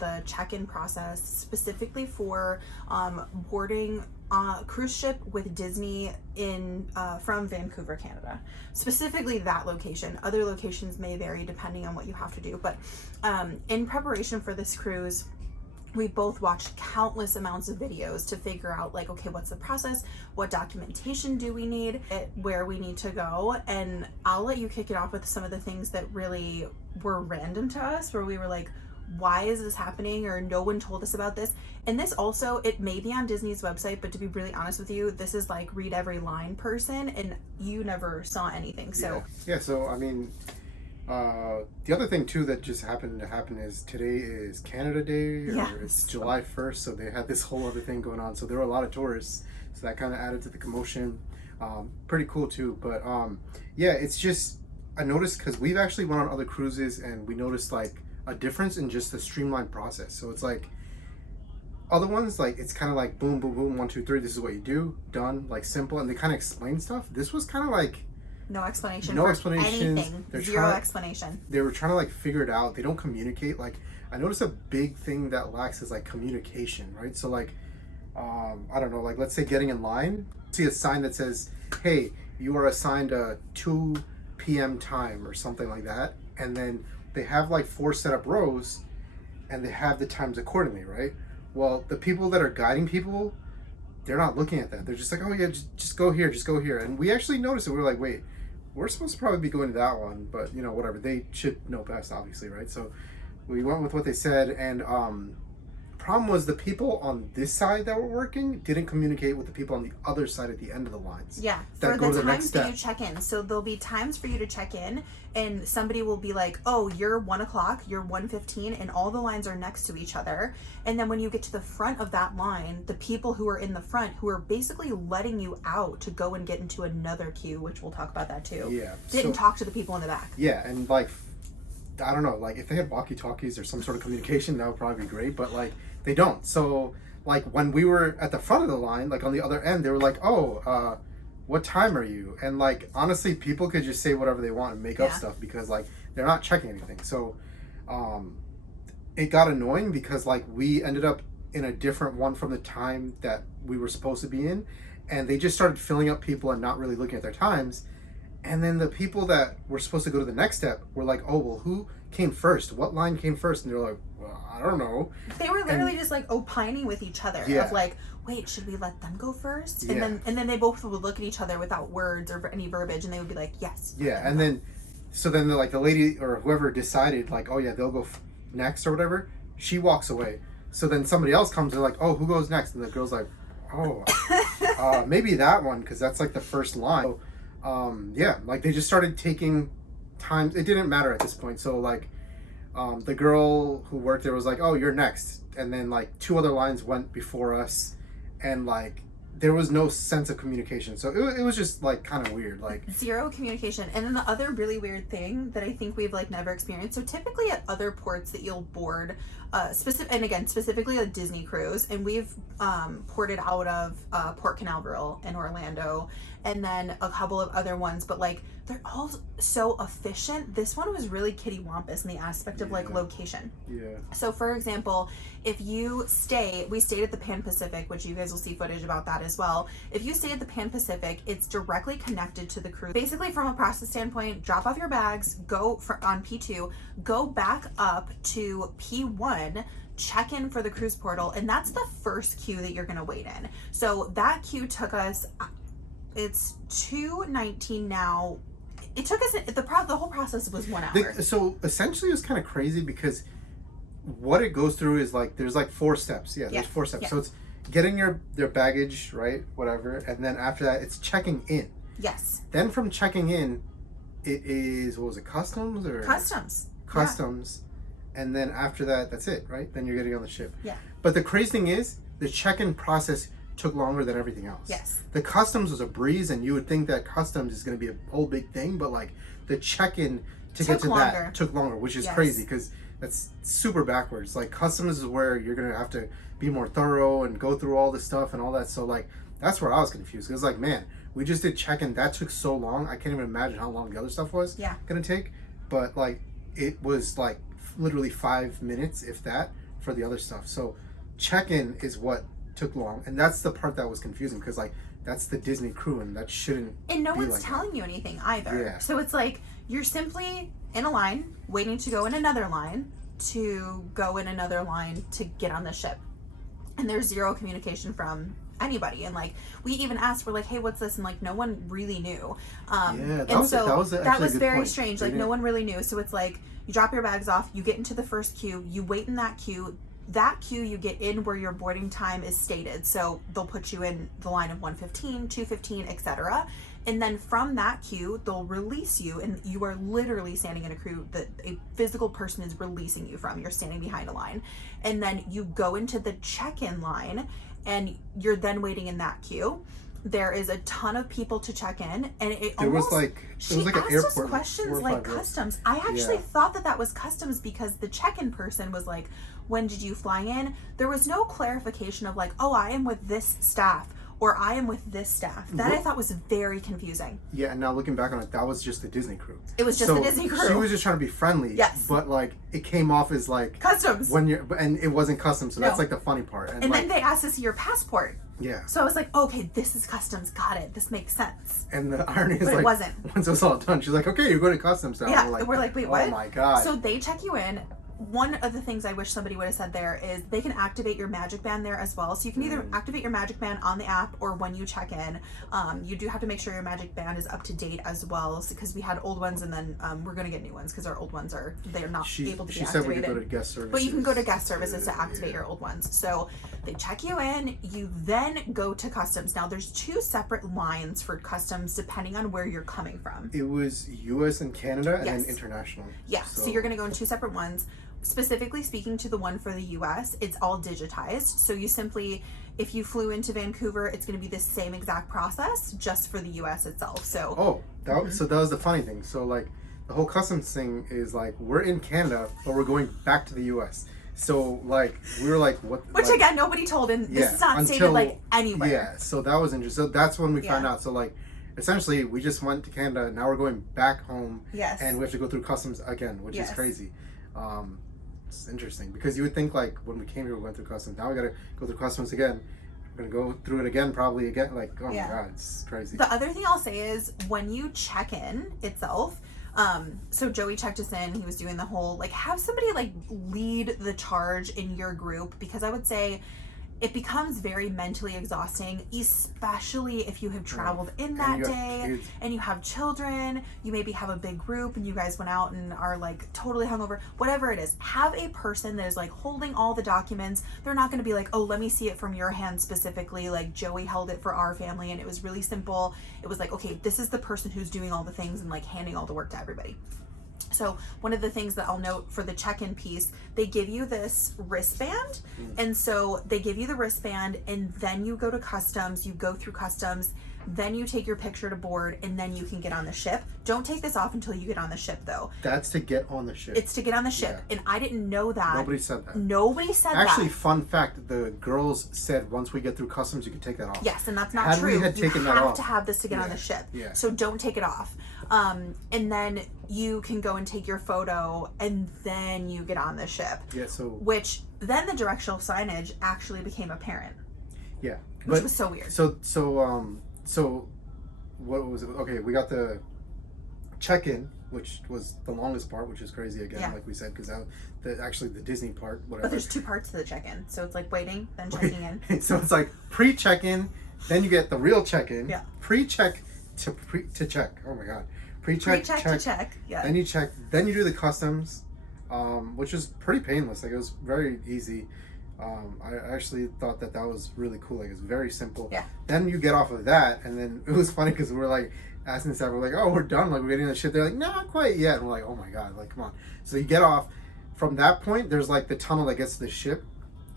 the check-in process specifically for boarding cruise ship with Disney in from Vancouver, Canada. Specifically that location. Other locations may vary depending on what you have to do. But in preparation for this cruise, we both watched countless amounts of videos to figure out like, okay, what's the process? What documentation do we need? Where we need to go? And I'll let you kick it off with some of the things that really were random to us, where we were like, why is this happening? Or no one told us about this. And this also, it may be on Disney's website, but to be really honest with you, this is like read every line person, and you never saw anything. So yeah, so I mean, the other thing too that just happened to happen is today is Canada Day, or it's July 1st, so they had this whole other thing going on. So there were a lot of tourists, so that kind of added to the commotion. Pretty cool too, but yeah, it's just, I noticed, because we've actually went on other cruises and we noticed like a difference in just the streamlined process. So it's like other ones, like it's kind of like boom boom boom, 1 2 3, this is what you do, done, like simple, and they kind of explain stuff. This was kind of like no explanation. No for explanation. Anything. Zero explanation. They were trying to like figure it out. They don't communicate. Like I noticed a big thing that lacks is like communication, right? So like I don't know, like let's say getting in line, see a sign that says, hey, you are assigned a 2 p.m. time or something like that, and then they have like 4 set up rows and they have the times accordingly, right? Well, the people that are guiding people, they're not looking at that. They're just like, oh yeah, just go here, just go here. And we actually noticed it. We were like, wait, we're supposed to probably be going to that one, but you know, whatever. They should know best, obviously, right? So we went with what they said, and problem was the people on this side that were working didn't communicate with the people on the other side at the end of the lines. Yeah, that for go to the the next times that step. you check in. So there'll be times for you to check in, and somebody will be like, oh, you're 1 o'clock, you're 1:15, and all the lines are next to each other. And then when you get to the front of that line, the people who are in the front, who are basically letting you out to go and get into another queue, which we'll talk about that too, Yeah, didn't talk to the people in the back. Yeah, and like, I don't know, like if they had walkie-talkies or some sort of communication, that would probably be great, but like they don't. So like when we were at the front of the line, like on the other end, they were like, oh, what time are you? And like honestly, people could just say whatever they want and make up stuff, because like they're not checking anything. So it got annoying because like we ended up in a different one from the time that we were supposed to be in, and they just started filling up people and not really looking at their times. And then the people that were supposed to go to the next step were like, oh, well, who came first? What line came first? And they're like, well, I don't know. They were literally just like opining with each other of like, wait, should we let them go first? And then they both would look at each other without words or any verbiage, and they would be like, yes. Yeah, and then, so then like the lady or whoever decided like, oh yeah, they'll go next or whatever, she walks away. So then somebody else comes, they're like, oh, who goes next? And the girl's like, oh, maybe that one, because that's like the first line. So, yeah, like they just started taking times. It didn't matter at this point. So like the girl who worked there was like, oh, you're next, and then like 2 other lines went before us, and like there was no sense of communication. So it was just like kind of weird, like zero communication. And then the other really weird thing that I think we've like never experienced, so typically at other ports that you'll board, specifically a Disney cruise, and we've ported out of Port Canaveral in Orlando, and then a couple of other ones, but like they're all so efficient. This one was really kittywampus in the aspect of like location. Yeah. So for example, if you we stayed at the Pan Pacific, which you guys will see footage about that as well. If you stay at the Pan Pacific, it's directly connected to the cruise. Basically, from a process standpoint, drop off your bags, go on P2, go back up to P1, check in for the cruise portal, and that's the first queue that you're gonna wait in. So that queue took us, it's 2:19 now. It took us, the whole process was 1 hour. So essentially it was kind of crazy, because what it goes through is like, there's like 4 steps. Yeah, there's 4 steps. So it's getting their baggage, right, whatever, and then after that it's checking in. Yes. Then from checking in, it is, what was it, customs or? Customs. And then after that, that's it, right? Then you're getting on the ship. Yeah. But the crazy thing is, the check-in process took longer than everything else. Yes. The customs was a breeze, and you would think that customs is going to be a whole big thing, but like the check-in to get to that took longer, which is crazy, because that's super backwards. Like customs is where you're going to have to be more thorough and go through all this stuff and all that. So like that's where I was confused, because like, man, we just did check-in, that took so long. I can't even imagine how long the other stuff was going to take. But like it was like literally 5 minutes, if that, for the other stuff. So check-in is what took long, and that's the part that was confusing because like that's the Disney crew, and that shouldn't. And no be one's like telling you anything either. Yeah. So it's like you're simply in a line, waiting to go in another line, to go in another line to get on the ship. And there's zero communication from anybody. And like we even asked, we're like, hey, what's this? And like no one really knew. That was very strange. Like no one really knew. So it's like you drop your bags off, you get into the first queue, you wait in that queue. That queue you get in where your boarding time is stated. So they'll put you in the line of 1:15, 2:15, etc. And then from that queue, they'll release you, and you are literally standing in a queue that a physical person is releasing you from. You're standing behind a line. And then you go into the check-in line, and you're then waiting in that queue. There is a ton of people to check in, and it was like an asked airport, us questions like customs. I actually thought that was customs because the check-in person was like, when did you fly in? There was no clarification of like, oh, I am with this staff, or I am with this staff. That I thought was very confusing. Yeah, and now looking back on it, that was just the Disney crew. It was just the Disney crew. She was just trying to be friendly. Yes. But like it came off as like customs. And it wasn't customs, so that's like the funny part. And then they asked us your passport. Yeah. So I was like, okay, this is customs. Got it. This makes sense. And the irony is, but like, it wasn't. Once it was all done, she's like, okay, you're going to customs now. Yeah. We're like, wait, what? Oh my God. So they check you in. One of the things I wish somebody would have said there is they can activate your magic band there as well. So you can either activate your magic band on the app or when you check in. You do have to make sure your magic band is up to date as well, because we had old ones and then we're going to get new ones because our old ones they're not able to be activated. She said we could go to guest services. But you can go to guest services to activate your old ones. So they check you in. You then go to customs. Now there's 2 separate lines for customs depending on where you're coming from. It was U.S. and Canada and then international. Yeah. So you're going to go in 2 separate ones. Specifically speaking to the one for the US, it's all digitized. So you simply, if you flew into Vancouver, it's going to be the same exact process just for the US itself. So so that was the funny thing. So like the whole customs thing is like we're in Canada, but we're going back to the US. So like we were like, what? Which like, again, nobody told, and this is not stated like anywhere. Yeah. So that was interesting. So that's when we found out. So like essentially, we just went to Canada. Now we're going back home. Yes. And we have to go through customs again, which is crazy. It's interesting because you would think like when we came here we went through customs. Now we gotta go through customs again. We're gonna go through it again probably again. Like my God, it's crazy. The other thing I'll say is when you check in itself. So Joey checked us in. He was doing the whole like have somebody like lead the charge in your group, because I would say it becomes very mentally exhausting, especially if you have traveled in that day and you have children. You maybe have a big group and you guys went out and are like totally hungover, whatever it is. Have a person that is like holding all the documents. They're not going to be like, oh, let me see it from your hand specifically. Like Joey held it for our family and it was really simple. It was like, okay, this is the person who's doing all the things and like handing all the work to everybody. So one of the things that I'll note for the check-in piece, they give you this wristband. And so they give you the wristband and then you go to customs, you go through customs, then you take your picture to board and then you can get on the ship. Don't take this off until you get on the ship though. That's to get on the ship. It's to get on the ship. Yeah. And I didn't know that. Nobody said that. Actually, fun fact, the girls said once we get through customs, you can take that off. Yes, and that's not true. You have to have this to get on the ship. Yeah. So don't take it off. And then you can go and take your photo and then you get on the ship. Yeah, which then the directional signage actually became apparent. Yeah. Which was so weird. So what was it? Okay, we got the check-in, which was the longest part, which is crazy again, like we said, because actually the Disney part, whatever. But there's 2 parts to the check-in, so it's like waiting, then checking in. So it's like pre-check-in, then you get the real check-in. Yeah. Pre-check to check. Oh my God. Pre-check to check. Yeah. Then you check. Then you do the customs, which is pretty painless. Like it was very easy. I actually thought that was really cool. Like it's very simple. Yeah. Then you get off of that, and then it was funny because we were like asking staff, we're like, "Oh, we're done. Like we're getting on the ship." They're like, "No, not quite yet." And we're like, "Oh my God! Like come on." So you get off. From that point, there's like the tunnel that gets to the ship.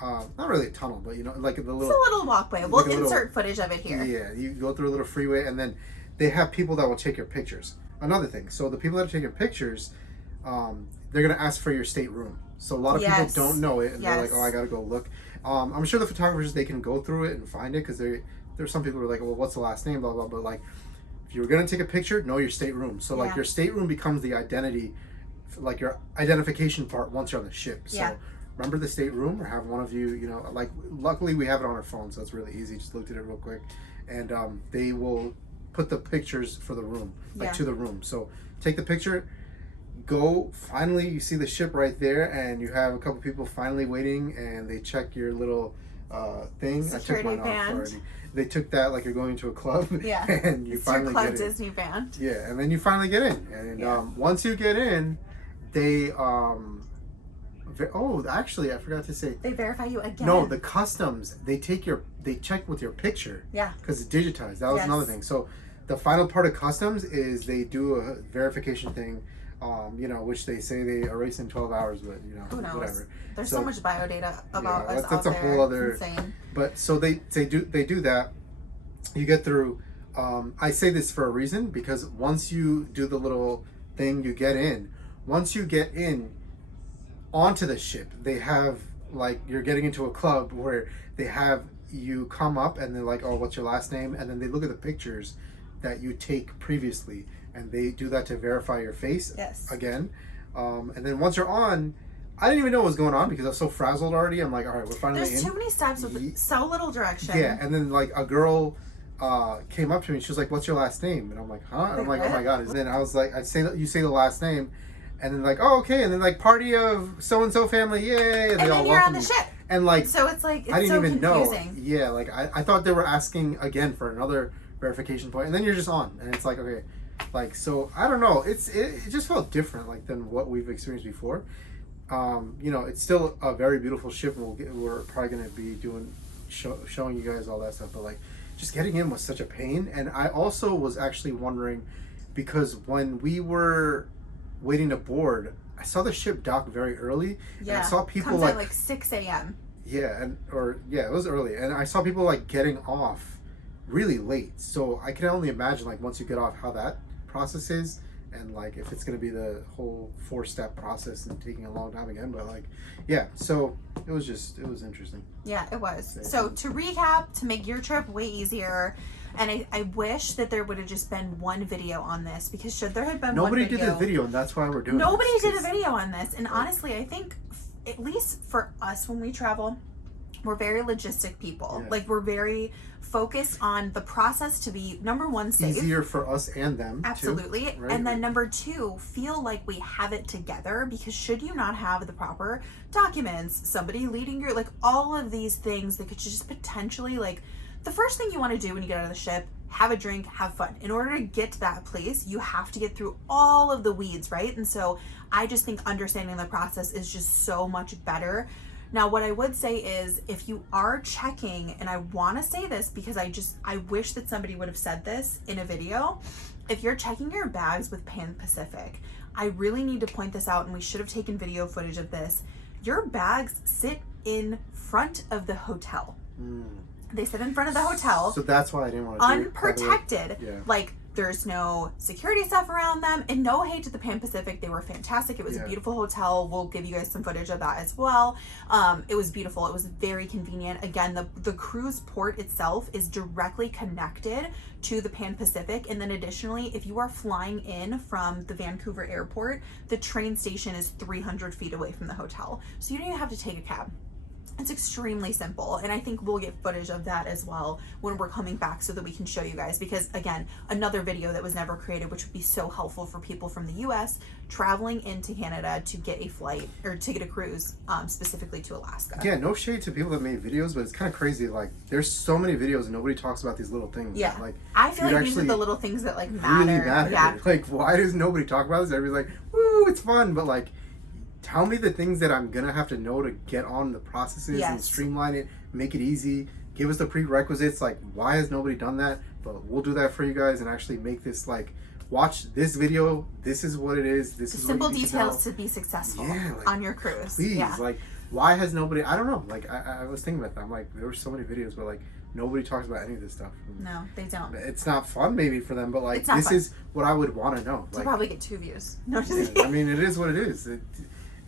Not really a tunnel, but you know, like the little. It's a little walkway. We'll insert footage of it here. Yeah, you go through a little freeway, and then they have people that will take your pictures. Another thing, so the people that take your pictures, they're gonna ask for your stateroom. So a lot of people don't know it, and they're like, "Oh, I gotta go look." I'm sure the photographers, they can go through it and find it, because there's some people who are like, "Well, what's the last name?" Blah blah. But like, if you were gonna take a picture, know your stateroom. So like your stateroom becomes the identity, like your identification part once you're on the ship. So remember the stateroom, or have one of you, like, luckily we have it on our phone, so it's really easy. Just looked at it real quick, and they will put the pictures for the room, like to the room. So take the picture, go, finally you see the ship right there, and you have a couple people finally waiting, and they check your little thing. Security I took mine off band. already. They took that like you're going to a club. Yeah. And you It's finally your Club get in. Disney band. Yeah, and then you finally get in, and once you get in, they actually I forgot to say. They verify you again. No, the customs, they check with your picture. Yeah. Because it's digitized. That was another thing. So the final part of customs is they do a verification thing, which they say they erase in 12 hours, but who knows? whatever. There's so much biodata about us that's out a there. whole other. It's insane. But so they do that. You get through. I say this for a reason, because once you do the little thing, you get in. Once you get in onto the ship, they have, like, you're getting into a club where they have you come up, and they're like, oh, what's your last name? And then they look at the pictures that you take previously, and they do that to verify your face again. And then once you're on, I didn't even know what was going on because I was so frazzled already. I'm like, all right, we're finally in. There's too many steps with so little direction. Yeah, and then like a girl came up to me. She was like, "What's your last name?" And I'm like, "Huh?" And I'm like, "Oh my god!" And then I was like, you say the last name, and then like, "Oh, okay," and then like, "Party of so and so family, yay!" And they then all you're on welcome the me. ship. And like, so it's like it's I didn't so even confusing. know. Yeah, like I thought they were asking again for another verification point, and then you're just on, and it's like, okay, like, so I don't know. It just felt different, like, than what we've experienced before. It's still a very beautiful ship, and we're probably going to be doing showing you guys all that stuff, but like, just getting in was such a pain. And I also was actually wondering, because when we were waiting to board, I saw the ship dock very early. Yeah, and I saw people comes like at like 6 a.m. Yeah, it was early, and I saw people like getting off really late. So I can only imagine, like, once you get off, how that process is, and like if it's going to be the whole 4-step process and taking a long time again. But like, yeah, so it was interesting. Yeah, it was. So to recap, to make your trip way easier, and I wish that there would have just been one video on this, because should there have been nobody one video, did the video, and that's why we're doing nobody this, did a video on this. And honestly, I think at least for us, when we travel, we're very logistic people. Yeah. Like, we're very focused on the process to be, number one, safe. Easier for us and them. Absolutely. Too, right? And then number two, feel like we have it together, because should you not have the proper documents, somebody leading your, like, all of these things that could just potentially, like, the first thing you want to do when you get out of the ship, have a drink, have fun. In order to get to that place, you have to get through all of the weeds, right? And so I just think understanding the process is just so much better. Now, what I would say is, if you are checking, and I want to say this because I wish that somebody would have said this in a video, if you're checking your bags with Pan Pacific, I really need to point this out, and we should have taken video footage of this. Your bags sit in front of the hotel. They sit in front of the hotel. So that's why I didn't want to unprotected. Yeah. Like, there's no security stuff around them. And no hate to the Pan Pacific. They were fantastic. It was a beautiful hotel. We'll give you guys some footage of that as well. It was beautiful. It was very convenient. Again, the cruise port itself is directly connected to the Pan Pacific. And then additionally, if you are flying in from the Vancouver airport, the train station is 300 feet away from the hotel. So you don't even have to take a cab. It's extremely simple, and I think we'll get footage of that as well when we're coming back, so that we can show you guys, because again, another video that was never created, which would be so helpful for people from the US traveling into Canada to get a flight or to get a cruise, specifically to Alaska. Yeah, no shade to people that made videos, but it's kind of crazy. Like, there's so many videos and nobody talks about these little things. Yeah, like, I feel like these are the little things that, like, matter. Really matter. Yeah. Like, why does nobody talk about this? Everybody's like, woo, it's fun, but like, tell me the things that I'm gonna have to know to get on the processes and streamline it, make it easy, give us the prerequisites. Like, why has nobody done that? But we'll do that for you guys and actually make this, like, watch this video. This is what it is. This is simple what you details to be successful on your cruise. Please, like, why has nobody? I don't know. Like, I was thinking about that. I'm like, there were so many videos, but like, nobody talks about any of this stuff. No, they don't. It's not fun maybe for them, but like, this is what I would want to know. To probably get 2 views. No, just kidding. I mean, it is what it is.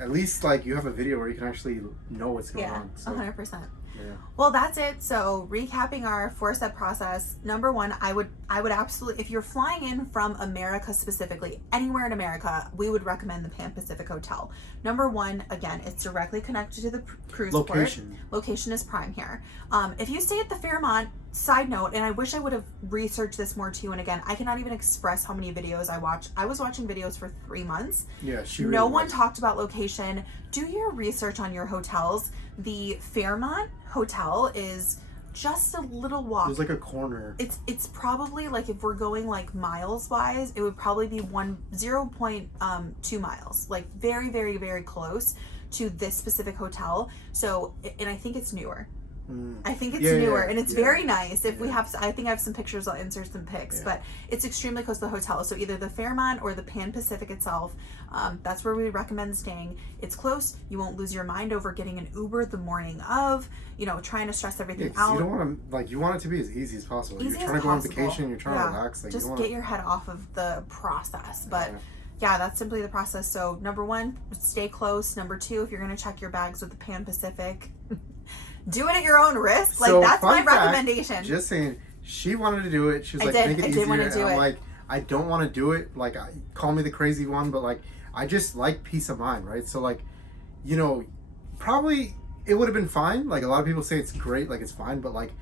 at least like you have a video where you can actually know what's going Yeah, on. So, 100%. yeah. Well, that's it. So recapping our 4-step process, number one, I would absolutely, if you're flying in from America specifically, anywhere in America, we would recommend the Pan Pacific Hotel. Number one, again, it's directly connected to the cruise Location. port. Location is prime here. If you stay at the Fairmont, side note, and I wish I would have researched this more too, and again, I cannot even express how many videos I watched. I was watching videos for 3 months. Yeah, she really No one was. talked about location. Do your research on your hotels. The Fairmont Hotel is just a little walk. It was like a corner. It's probably like, if we're going like miles wise, it would probably be 0.2 miles, like very, very, very close to this specific hotel. So, and I think it's newer. I think it's newer, and it's very nice. If we have, I think I have some pictures. I'll insert some pics, but it's extremely close to the hotel. So either the Fairmont or the Pan Pacific itself, that's where we recommend staying. It's close. You won't lose your mind over getting an Uber the morning of, you know, trying to stress everything out. You don't want to, like, you want it to be as easy as possible. Easy you're as trying to go on possible. vacation, you're trying to relax. Like, just you don't get your head off of the process. But yeah, that's simply the process. So number one, stay close. Number two, if you're going to check your bags with the Pan Pacific, do it at your own risk. Like, so, that's my fun fact, recommendation. Just saying, she wanted to do it. She was like, make it I easier. did want to do and it. I'm like, I don't want to do it. Like, call me the crazy one, but like, I just like peace of mind, right? So like, you know, probably it would have been fine. Like, a lot of people say it's great, like it's fine, but like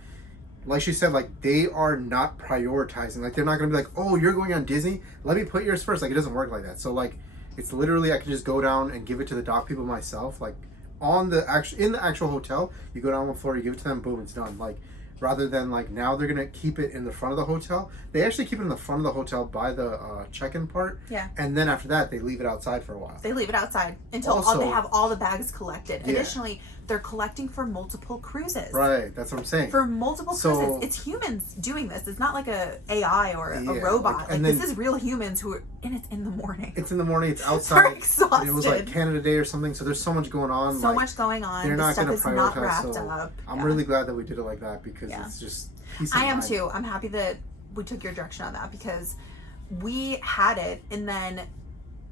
she said, like, they are not prioritizing. Like, they're not gonna be like, oh, you're going on Disney, let me put yours first. Like, it doesn't work like that. So like, it's literally, I can just go down and give it to the dock people myself. Like, in the actual hotel, you go down one floor, you give it to them, boom, it's done. Like, rather than like, now they're gonna keep it in the front of the hotel. They actually keep it in the front of the hotel by the check-in part. Yeah. And then after that, they leave it outside for a while. They leave it outside until they have all the bags collected. Yeah. Additionally, they're collecting for multiple cruises. Right, that's what I'm saying. For multiple cruises. It's humans doing this. It's not like a AI or a robot. Like, this is real humans who are, and it's in the morning. It's in the morning, it's outside. They're exhausted. It was like Canada Day or something, so there's so much going on. So much going on. They're not going to prioritize. Not wrapped so up. I'm really glad that we did it like that, because it's just peace of I am mind. too. I'm happy that we took your direction on that, because we had it and then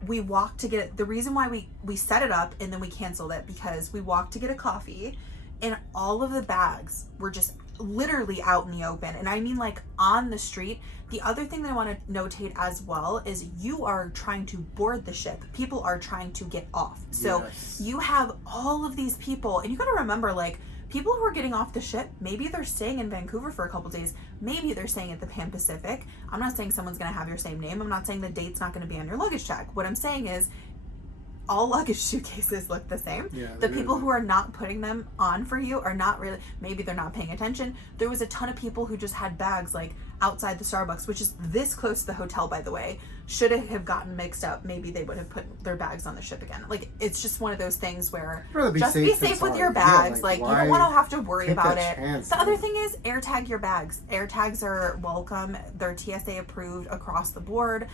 we walked to get it. The reason why we set it up and then we canceled it, because we walked to get a coffee and all of the bags were just literally out in the open, and I mean like on the street. The other thing that I want to notate as well is you are trying to board the ship. People are trying to get off. So you have all of these people, and you got to remember, like, people who are getting off the ship, maybe they're staying in Vancouver for a couple days. Maybe they're staying at the Pan Pacific. I'm not saying someone's going to have your same name. I'm not saying the date's not going to be on your luggage check. What I'm saying is, all luggage suitcases look the same. The people who are not putting them on for you are not really, maybe they're not paying attention. There was a ton of people who just had bags like outside the Starbucks, which is this close to the hotel, by the way. Should it have gotten mixed up, maybe they would have put their bags on the ship again. Like, it's just one of those things where just be safe with your bags. Like, you don't want to have to worry about it. The other thing is, AirTag your bags. AirTags are welcome. They're TSA approved across the board.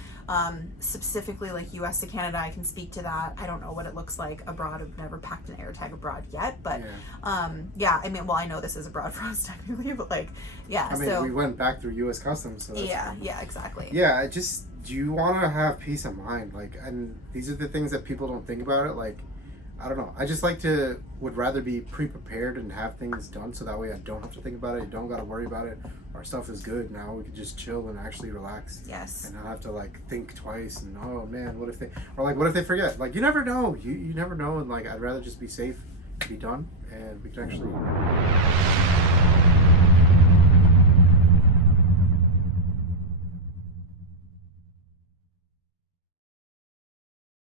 Specifically like US to Canada, I can speak to that. I don't know what it looks like abroad. I've never packed an AirTag abroad yet, but I mean, well, I know this is abroad for us technically, but like, I mean, we went back through US Customs, so exactly. I just, do you want to have peace of mind? Like, and these are the things that people don't think about it. Like, I don't know. I just would rather be pre-prepared and have things done, so that way I don't have to think about it. I don't got to worry about it. Our stuff is good now. We can just chill and actually relax. Yes. And not have to like think twice and, oh man, what if they forget? Like, you never know. You never know. And like, I'd rather just be safe, be done, and we can actually